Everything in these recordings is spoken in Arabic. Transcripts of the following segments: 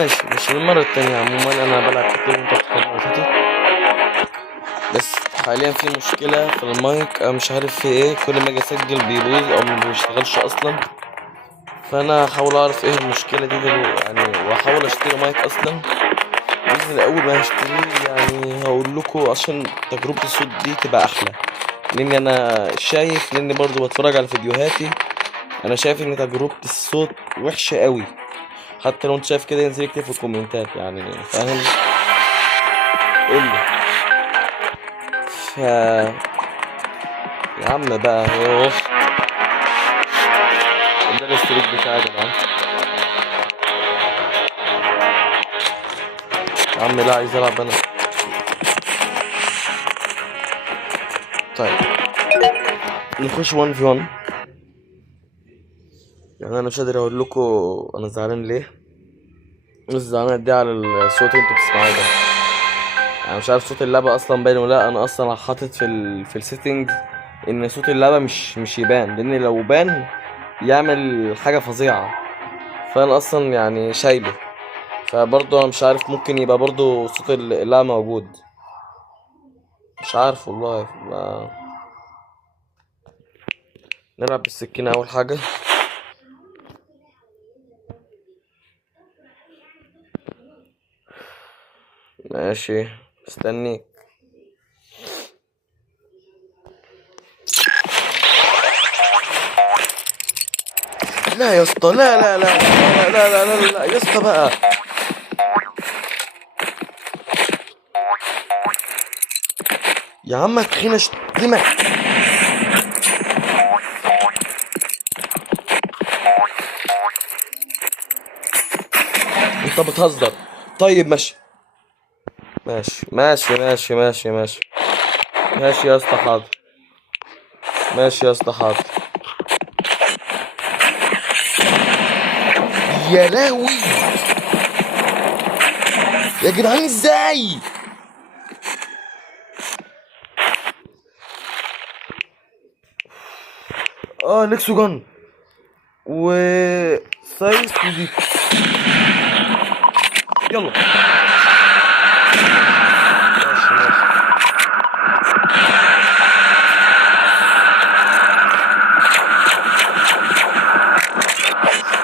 ماشي، مش المرة التانية. عموما انا بلعب كتير وانت بتحب. بس حاليا في مشكلة في المايك، انا مش عارف في ايه، كل ما اجي اسجل بيبوظ او ما بيشتغلش اصلا. فانا هحاول اعرف ايه المشكلة دي يعني، واحاول اشتري مايك اصلا باذن الله. اول ما هشتريه يعني هقول لكم عشان تجربة الصوت دي تبقى احلى، لاني انا شايف، لاني برضو بتفرج على فيديوهاتي، انا شايف ان تجربة الصوت وحشة قوي. حتى لو انت شايف كده انزل اكتب في الكومنتات، يعني فاهم؟ قولي. ف يا عم بقى اهو، ده الاستريك بتاعي يا جدعان. يا عم لا، عايز العب انا. طيب نخش 1 في 1. يعني انا مش قادر اقول لكم انا زعلان ليه. مش زعلان دي على الصوت اللي انتوا بتسمعوه ده. انا مش عارف صوت اللعبه اصلا باين ولا لا. انا اصلا حاطط في السيتنجز ان صوت اللعبه مش يبان، لان لو بان يعمل حاجه فظيعه. فانا اصلا يعني شايله. فبرضه انا مش عارف، ممكن يبقى برضه صوت اللعبه موجود. مش عارف والله. نلعب بالسكينه اول حاجه. ماشي، استني. لا يا اسطى، لا لا لا لا لا لا لا لا يا اسطى بقى. يا عم تخينة شتمك. انت بتهزر. طيب ماشي ماشي ماشي ماشي ماشي ماشي ماشي يا اسطى، حاضر. ماشي يا اسطى، حاضر. يا لهوي يا جدعان، ازاي؟ ليكسوجان و سايس دي. يلا. ماشي ماشي.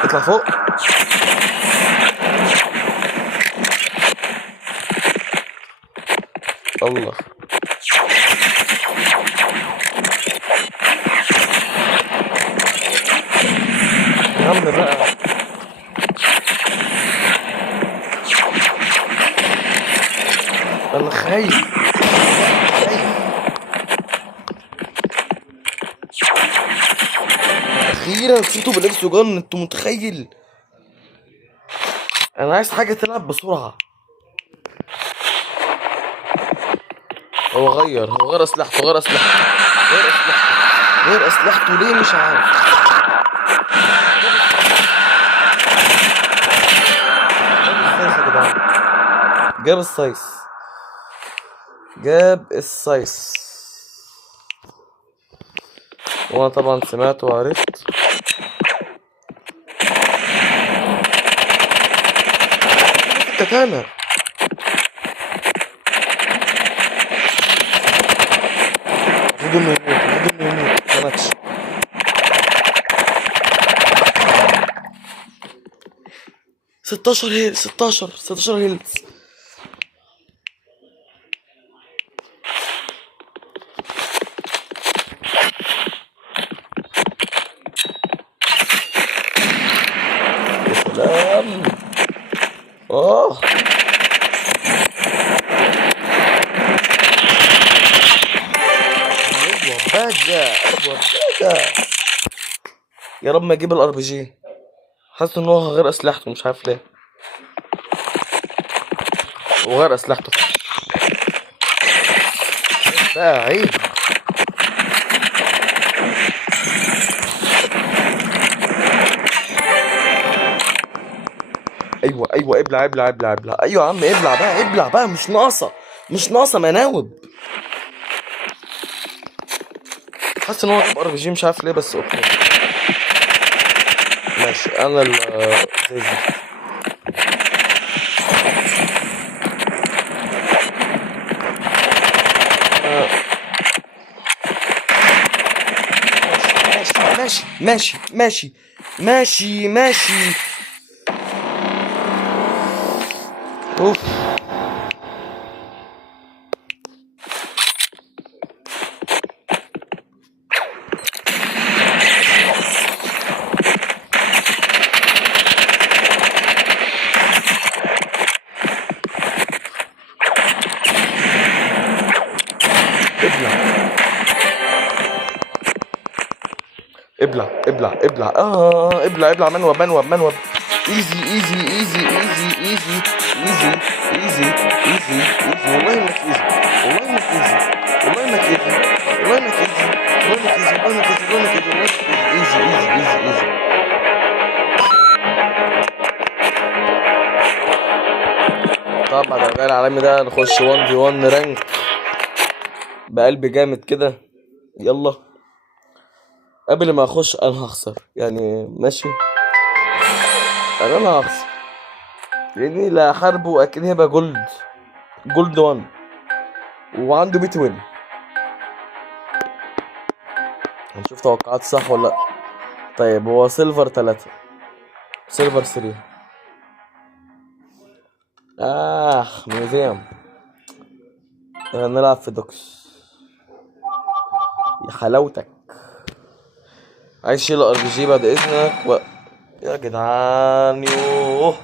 اطلع فوق. الله. يا عم بقى. انا خايف خايف. اخيرا كسبته بالاكسجون، انت متخيل؟ انا عايز حاجه تلعب بسرعه. هو غير اسلحته، غير اسلحته، غير اسلحته، غير اسلحته ليه مش عارف. جاب السايس يا جدعان، جاب السايس، جاب السايس. وانا طبعا سمعت وعرفت. كاتانا. المفروض انه يموت، المفروض انه يموت، ما ماتش. 16 هيل، 16 هيلز. يا سلام. اه ايوه بقى. يا رب ما يجيب الار بي جي. حاسس ان هو غير اسلحته، مش عارف ليه. وغير اسلحته فعلا. بقى عيب. ايوه ابلع. ايوه يا عم ابلع بقى، مش ناقصه مناوب. حاسس ان هو جاب ار بي جي، مش عارف ليه، بس اوكي. ماشي انا زي الزفت. ماشي ماشي ماشي ماشي ماشي. اوف. ابلع ابلع ابلع ابلع ابلع. منوب منوب منوب. ايزي ايزي ايزي ايزي ايزي ايزي ايزي ايزي ايزي. والله انك ايزي، والله انك ايزي، والله انك ايزي، والله انك ايزي، والله انك ايزي، والله انك ايزي، والله انك ايزي، والله انك ايزي ايزي ايزي ايزي. طبعا بعد الرجال العالمي ده نخش 1 في 1 رانك بقلب جامد كده. يلا قبل ما اخش انا هخسر يعني، ماشي. انا هخسر لاني لا حربه اكيد هيبقى جولد، جولد 1 وعنده بيت وين. هنشوف توقعات صح ولا لا. طيب هو سيلفر 3، سيلفر 3. ميوزيوم. نلعب في دوكس. يا حلاوتك. عايز شيل ار بي جي بعد اذنك يا جدعان يوه.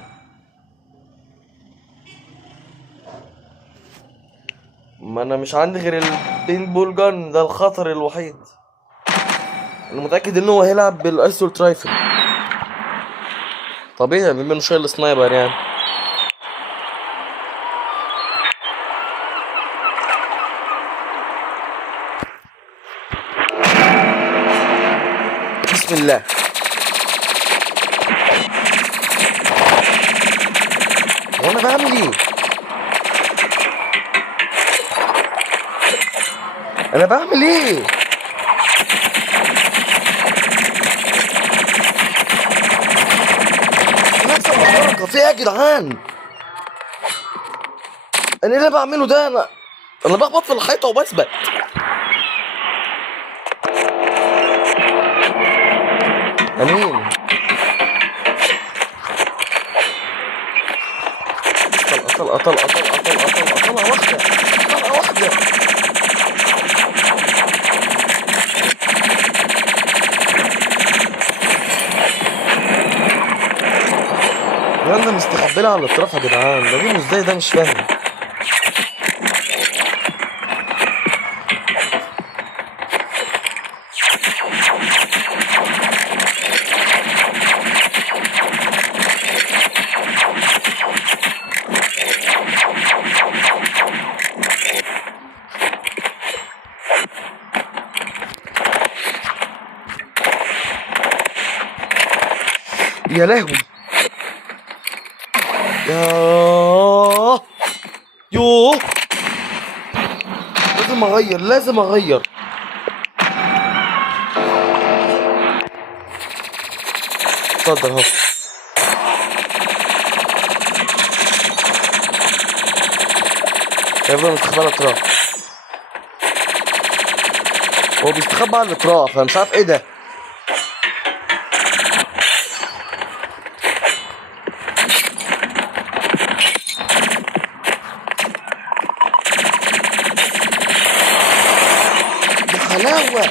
ما انا مش عندي غير البين بول جان ده الخطر الوحيد. انا متاكد ان هو هيلعب بالايسول ترايفل طبيعي بما انه شايل سنايبر يعني. بسم الله. وانا بعمل ايه؟ انا بعمل ايه؟ انا اكسب الحركه في ايه يا جدعان؟ انا ايه اللي بعمله ده؟ انا بخبط في الحيطه وبثبت. امين. طلقه طلقه طلقه طلقه طلقه طلقه واحده، طلقه واحده. يلا مستخبلة على الاطراف يا جدعان، ده جيمه ازاي ده؟ مش فاهم. يا لهوي يوه. لازم اغير، لازم اغير. اتفضل اهو. يفضل مستخبى على الاطراف. هو بيستخبى على الاطراف، انا مش عارف ايه ده. يا حلاوة.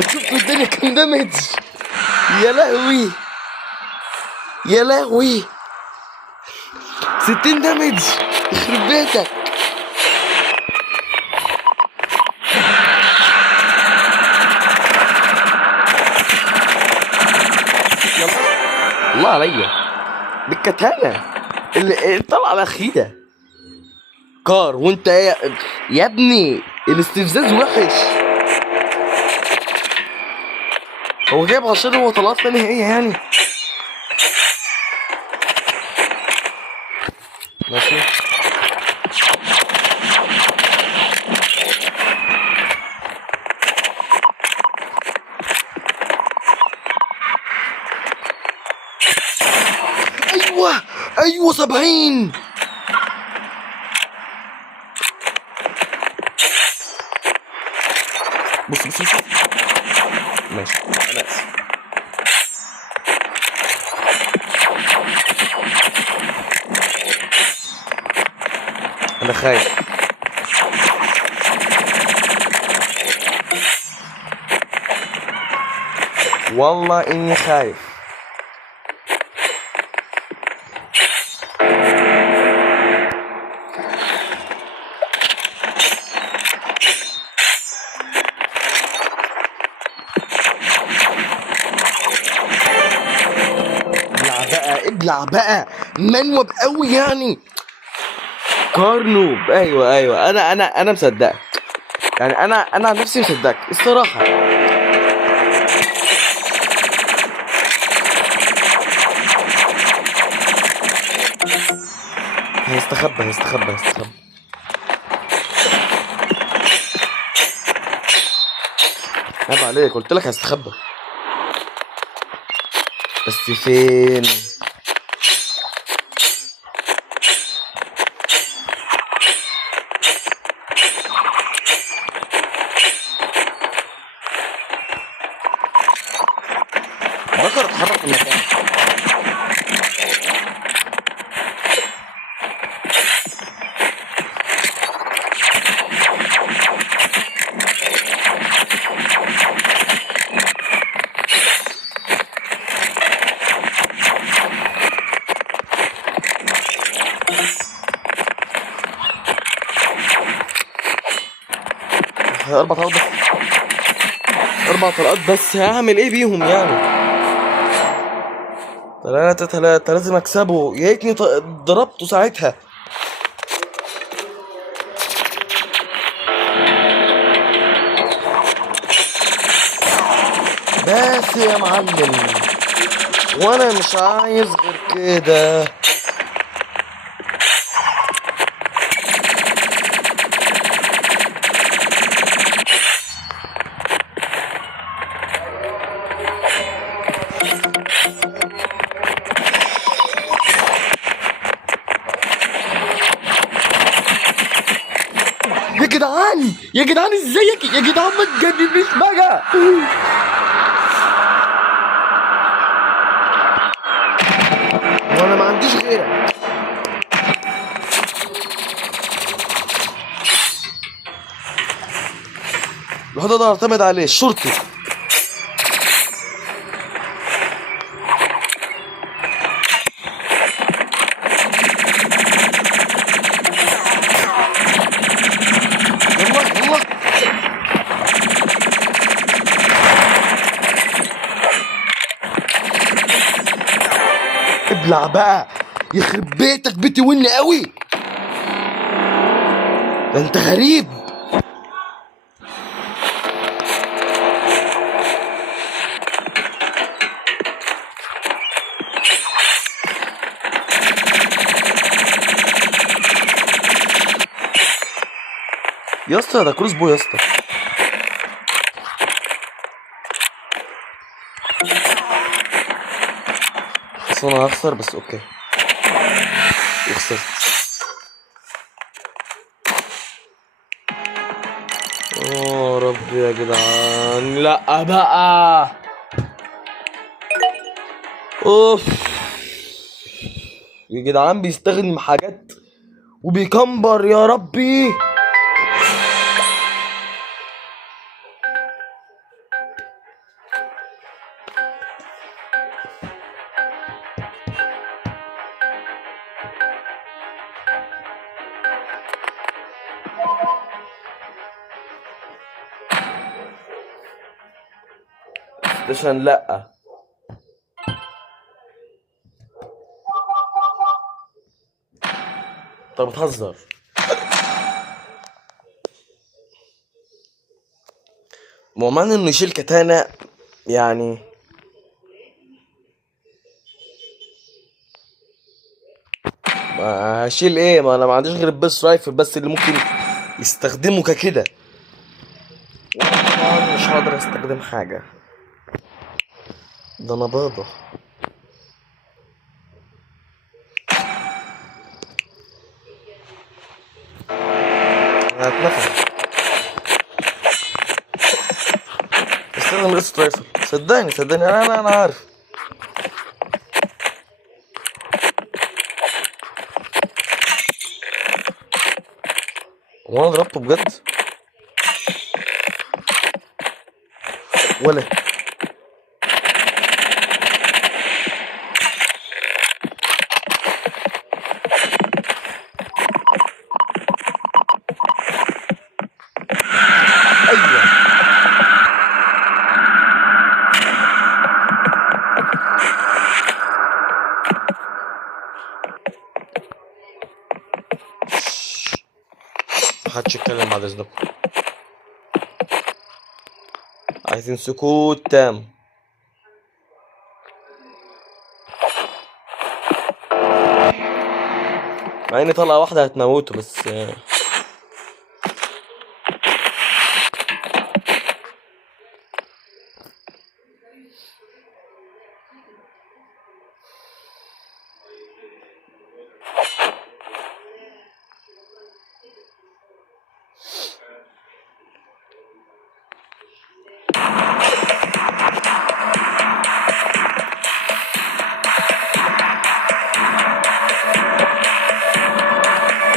شفتوا الدنيا كام دامج؟ يا لهوي يا لهوي. 60 دامج يخرب بيتك. الله عليا بالكتانة اللي طلع الاخيرة كار. وانت يا ابني الاستفزاز وحش. هو جايب عشان هو طلعت تاني هي يعني. ماشي. ايوه ايوه 70. بص بص بص. ماشي انا اسف. انا خايف. والله اني خايف. ابلع بقى منوب قوي يعني. كارنوب، ايوه انا مصدقك يعني. انا عن نفسي مصدقك الصراحه. هيستخبى. عيب عليك، قلت لك هيستخبى. بس فين؟ بكر اتحرك من مكانه. اربع طلقات بس، اربع طلقات بس، هعمل ايه بيهم يعني؟ تلاتة لازم اكسبه. يا ريتني ضربته ساعتها. بس يا معلم، وانا مش عايز غير كده. يا جدعان ازيك يا جدعان؟ ما تجننيش بقى. وانا ما عنديش غيرك. الوحيد ده اعتمد عليه الشرطي. يلا ابلع بقى. يخرب بيتك بتوني قوي. ده انت غريب. يا اسطى ده كروس بو يا اسطى. بس انا هخسر، بس اوكي. وخسرت. ربي يا جدعان، لا بقى. اوف يا جدعان، بيستخدم حاجات وبيكمبر يا ربي. عشان لا انت بتهزر. معنى انه يشيل كتانة يعني. ما هشيل ايه؟ ما انا ما عنديش غير البيس رايفل بس اللي ممكن يستخدمه ككده. طبعا مش هقدر استخدم حاجة. ده انا بيضة. انا اتنفخ. اشوت رايفل. صدقني انا عارف. وانا ضربته بجد ولا؟ ايوه محدش يتكلم بعد اذنكم، عايزين سكوت تام. مع ان طلقة واحدة هتموته بس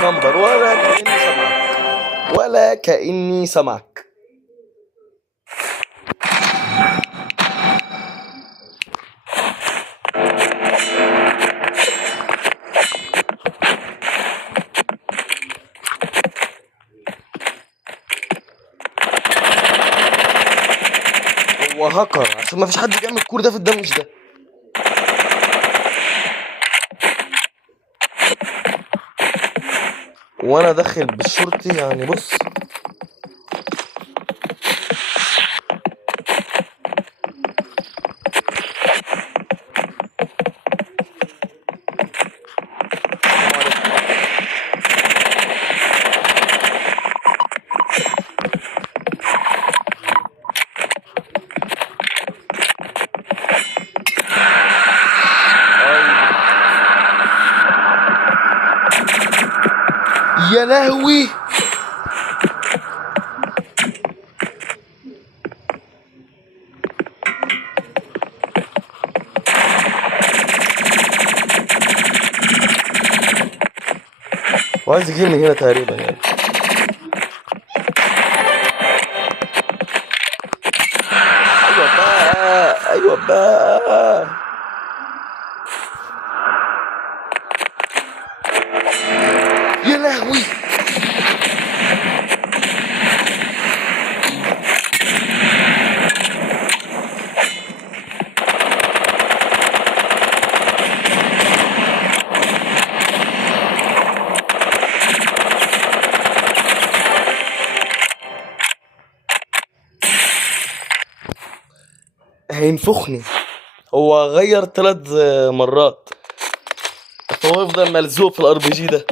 نمبر ولا كأني سمعك. هو هاكر عشان ما فيش حد بيعمل كل ده في الدمج ده. وانا داخل بالشورتي يعني بص. يا لهوي وعايز يجيب من هنا تقريبا يعني. ايوه بقى يا لهوي. هينفخني. هو غير 3 مرات، هو يفضل ملزوق في الار بي جي ده.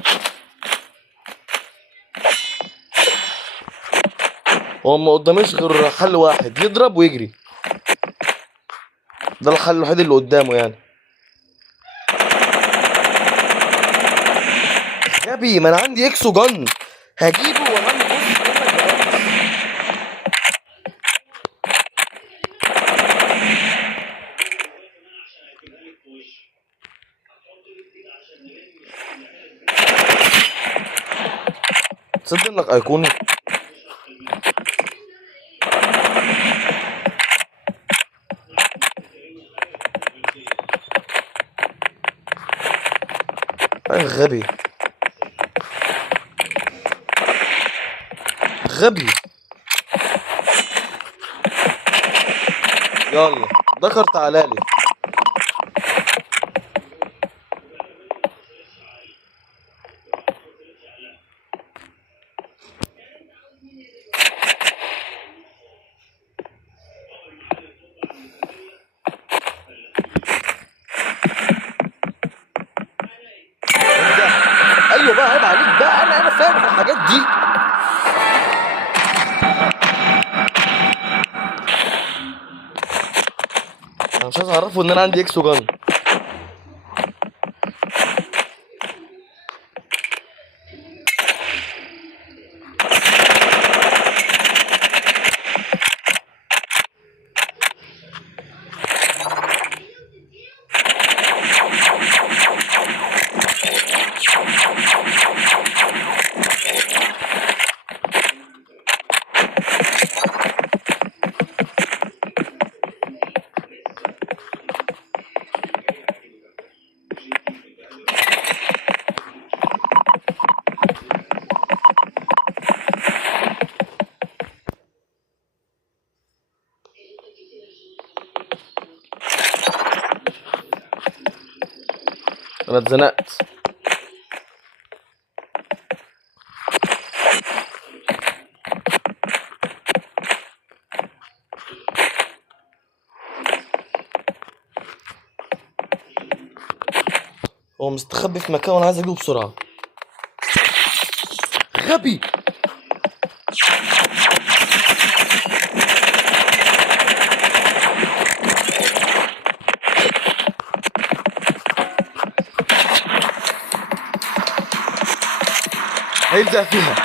هو ما قداميش غير حل واحد، يضرب ويجري. ده الحل الوحيد اللي قدامه يعني. غبي، ما انا عندي اكسو جن هجيبه واعمل بص. تصدق انك ايقوني؟ غبي غبي. يلا ذكر تعالالي. ايوه بقى عيب عليك بقى، انا فاهم الحاجات دي. انا مش عايز اعرفه ان انا عندي اكسو جن. انا اتزنقت. هو مستخبي في مكان وانا عايز اجيبه بسرعة. غبي. هيلزق فيها.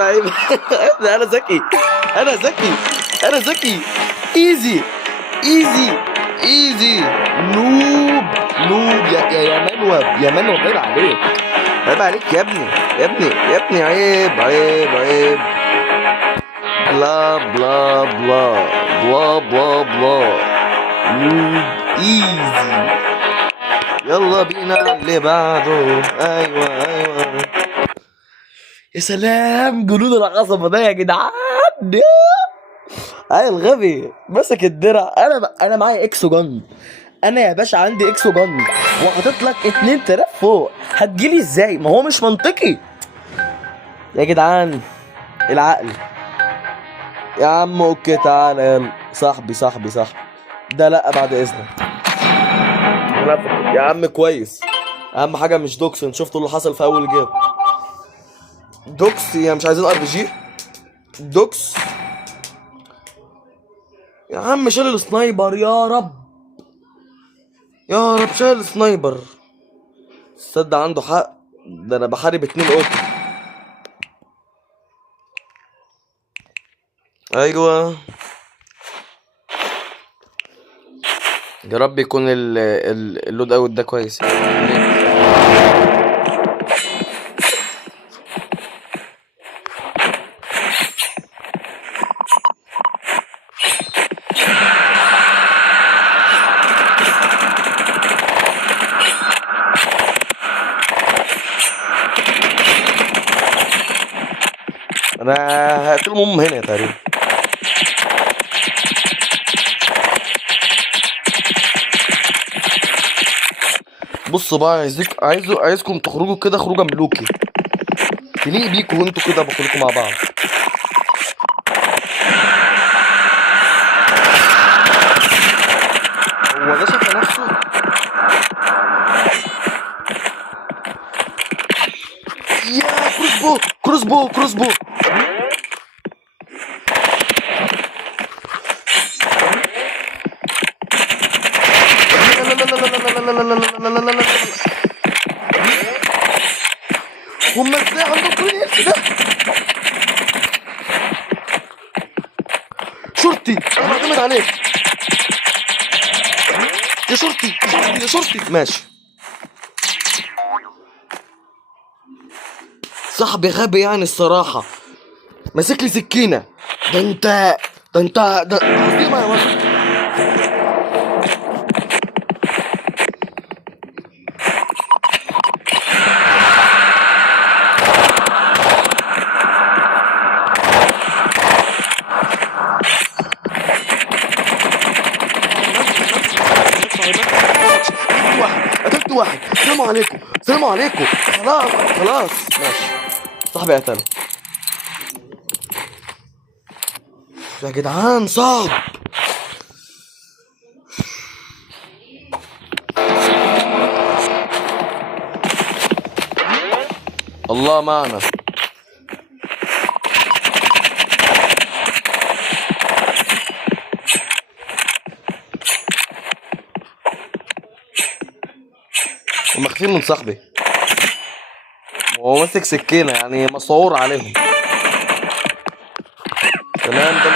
عيب. انا ذكي. انا ذكي. ايزي. نوب. يا منوب عيب عليك. يا ابني عيب. بلا. نوب. ايزي. يلا بينا اللي بعده. ايوه. يا سلام جنود العصبة ده يا جدعان. الغبي مسك الدرع. انا معايا اكسوجن. انا يا باشا عندي اكسوجن وحاطط لك 2000 فوق. هتجيلي ازاي؟ ما هو مش منطقي يا جدعان. العقل يا عم. اوكي تعالى يلا. صاحبي ده لا بعد اذنك. يا عم كويس. اهم حاجه مش دوكس. شفتوا اللي حصل في اول جيم. دوكس يعني مش عايزين ار بي جي. دوكس يا عم شال السنايبر. يا رب شال السنايبر. تصدق عنده حق. ده انا بحارب 2 اوتو. ايوه يا رب يكون اللود اوت ده كويس. انا هقتلهم هنا تقريبا. بصوا بقى عايزكم تخرجوا كده خروجه ملوكي تليق بيكوا وانتوا كده بخليكوا مع بعض. هو ده شاف نفسه. يا كروس بو. هما ازاي عندهم كل الهيلث ده؟ شرطي انا بعتمد عليك يا شرطي. ماشي. صاحبي غبي يعني الصراحة. ماسك لي سكينة. ده انت عظيمة يا ولد. قتلت واحد. سلام عليكم. خلاص ماشي. صاحبي قتله. يا جدعان صعب. الله معنا. مخفين من صاحبي. هو ماسك سكينة يعني مسعور عليهم. تمام ده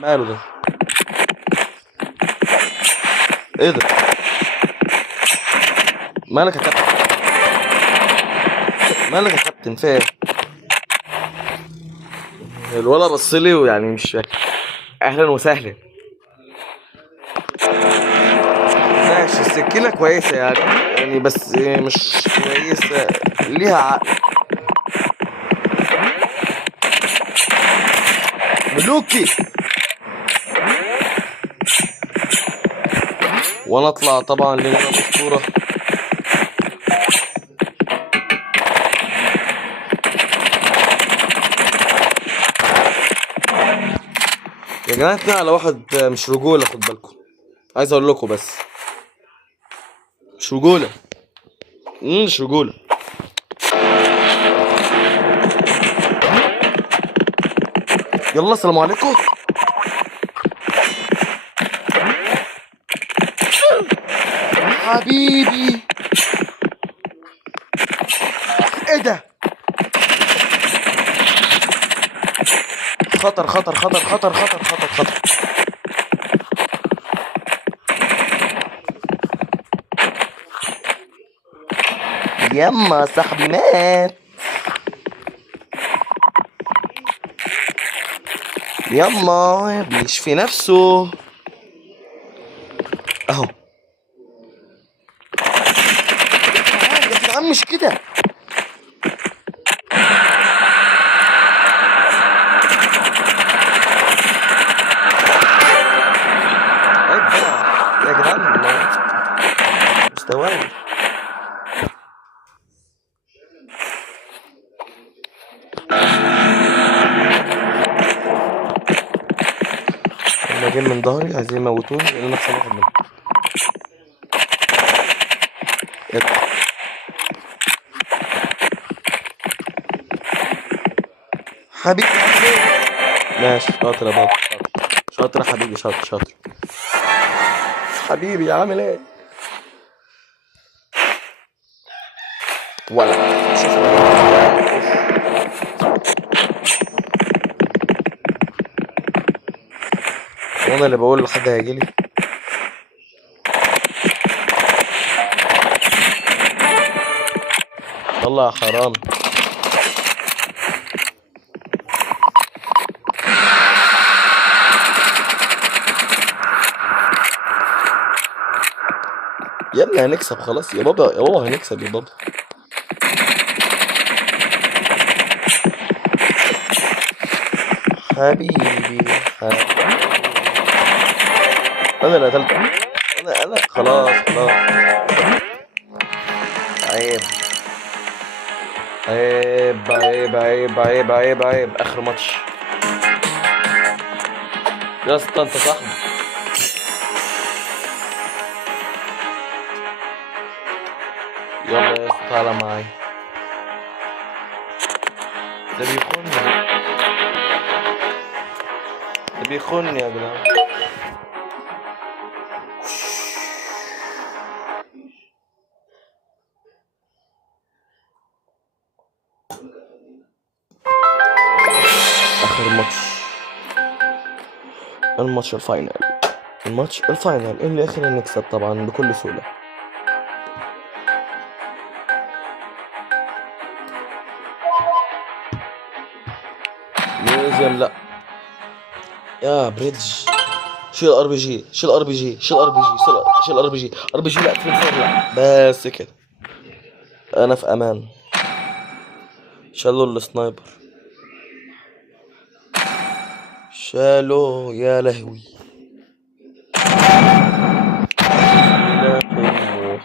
ماله ده؟ ايه ده؟ مالك يا كابتن في ايه؟ الولا بصلي ويعني مش اهلا وسهلا. ماشي السكينة كويسة يعني بس مش كويسة. ليها عقل. ملوكي. وانا اطلع طبعا لان انا اسطوره. يا جماعه 2-1 مش رجوله، خد بالكم. عايز اقول لكم بس مش رجوله. مش رجوله. يلا السلام عليكم. حبيبي ايه ده؟ خطر خطر خطر خطر خطر خطر خطر. يما صاحبي مات. يما بيشفي نفسه اهو. يا جدعان مش كده. عيب بقى يا جدعان، مستواي. هما جايين من ظهري عايزين يموتوني لان انا احسن واحد منهم. حبيبي ماشي. شاطر يا بابا، شاطر يا حبيبي، شاطر شاطر حبيبي. عامل ايه؟ ولا شوف وانا اللي بقول لحد هيجيلي. والله يا حرام. يا ابني هنكسب خلاص يا بابا، يا بابا هنكسب يا بابا. حبيبي انا اللي قتلته. انا خلاص خلاص. عيب عيب عيب عيب عيب عيب عيب. اخر ماتش يا اسطى، انت صاحبي. يلا يا اسطى تعالى معايا. ده بيخوني، ده بيخوني يا جدعان. اخر ماتش، الماتش الفاينل، الماتش الفاينل اللي اخر نكسب طبعا بكل سهولة. ميوزيوم لا يا بريدج. شيل ار بي جي، شيل ار بي جي، شيل ار بي جي، شيل ار بي جي، ار بي جي لا، تليفون لا. بس كده انا في امان. شالوا السنايبر، شالوا يا لهوي.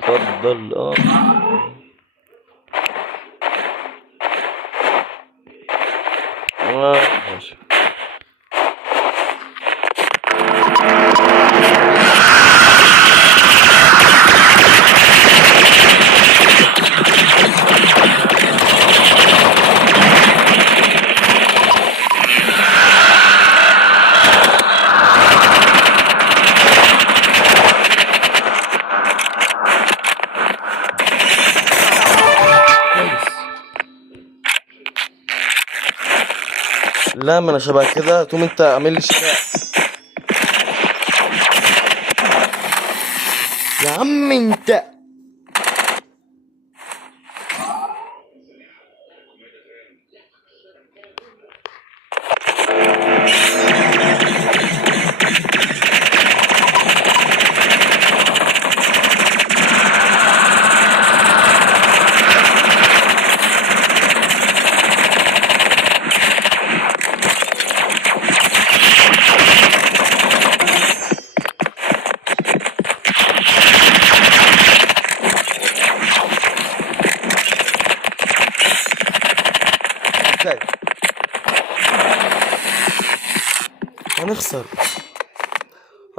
المفضل ماشي. لا ما انا شبه كده، تقوم انت اعمل لي شفاء يا عم انت.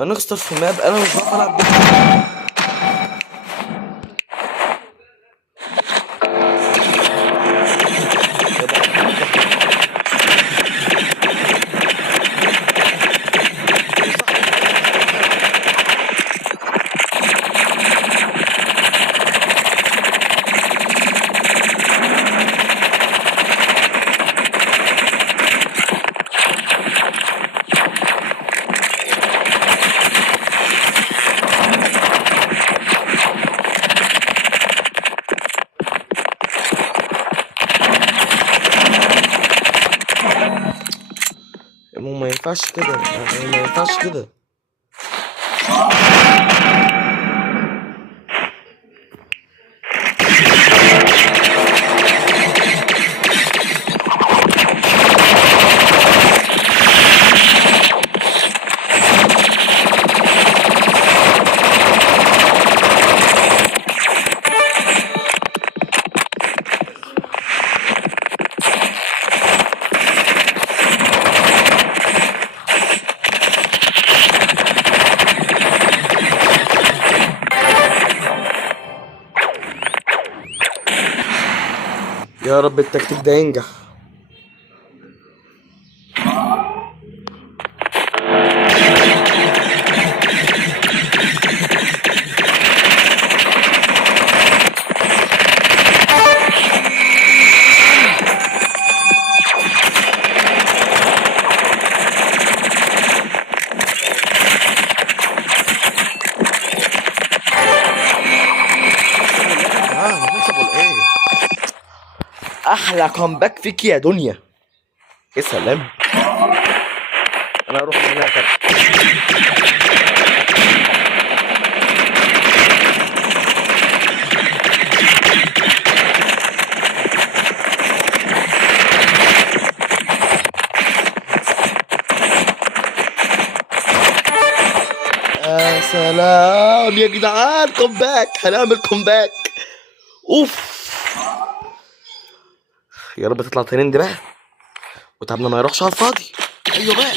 هنخسر في ماب انا مش بعرف العب بيها. ما ينفعش كده، ما ينفعش كده. يا رب التكتيك ده ينجح. احلى كومباك فيك يا دنيا. يا سلام. انا هروح هناك. يا سلام يا جدعان، كومباك، هنعمل كومباك. اوف، يا رب تطلع ترند بقى وتعبنا ما يروحش على الفاضي. ايوه بقى.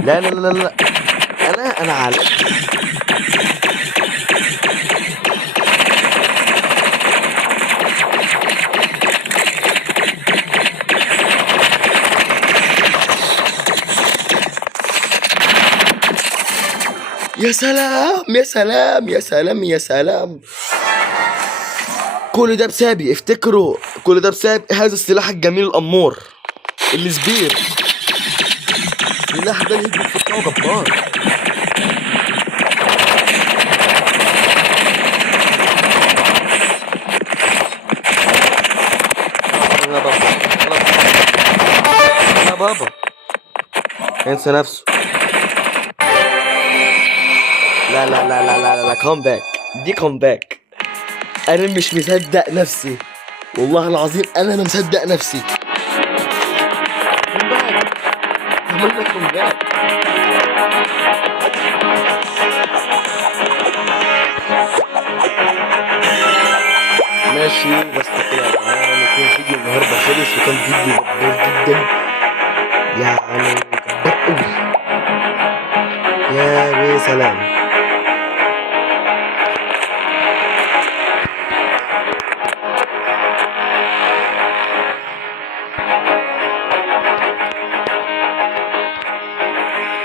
لا لا لا لا، انا عالم. يا سلام يا سلام يا سلام يا سلام. كل ده بسببي، افتكروا كل ده بسبب هذا السلاح الجميل الأمور السبير. السلاح ده الهجم بتاعه جبار. يا بابا يا بابا انسى نفسه. لا لا لا لا لا لا، كومباك، دي كومباك. انا مش مصدق نفسي، والله العظيم انا ما مصدق نفسي. كومباك، عملنا كومباك. ماشي بس كده يا جماعه، يكون فيديو النهارده خلص، وكان فيديو جبار جدا يعني، جبار قوي. يا سلام.